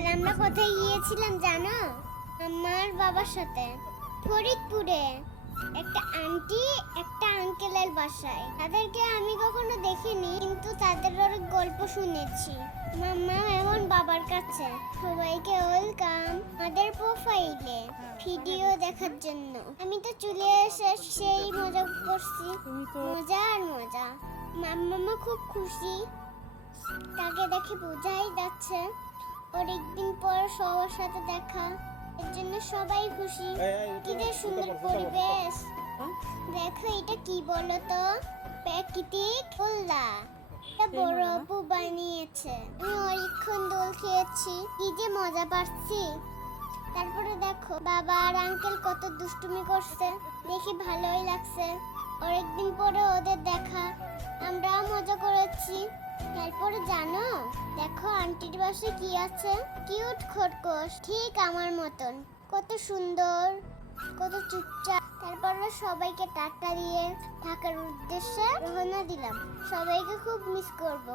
আর আমরা কোথায় গিয়েছিলাম জানো? আমার বাবার সাথে ফরিদপুরে একটা আন্টি একটা আঙ্কেলের বাসায়। তাদেরকে আমি কখনো দেখিনি, কিন্তু তাদের অনেক গল্প শুনেছি। মাম্মা এখন বাবার কাছে। সবাইকে ওয়েলকাম আমাদের প্রোফাইলে ভিডিও দেখার জন্য। আমি তো চলে এসে সেই মজা করছি, মজা আর মজা। মাম্মা খুব খুশি, তাকে দেখে বোঝাই যাচ্ছে অনেকদিন পর সবার সাথে দেখা, এর জন্য সবাই খুশি। কি যে সুন্দর পরিবেশ, দেখো এটা কি বলো তো? প্রাকৃতিক ফুলদা, এটা বড় আপু বানিয়েছে। আমি অনেকক্ষণ দোল খেয়েছি, কি যে মজা পাচ্ছি। তারপরে দেখো বাবা আর আঙ্কেল কত দুষ্টুমি করছে, দেখি ভালোই লাগছে। অনেকদিন পরে ওদের দেখা, আমরাও মজা করেছি। তারপরে জানো, দেখো আন্টির বাসায় কি আছে, কিউট খরগোশ, ঠিক আমার মতন, কত সুন্দর, কত চুপচাপ। তারপরে সবাইকে টাটা দিয়ে ঢাকার উদ্দেশ্যে রওনা দিলাম। সবাইকে খুব মিস করব।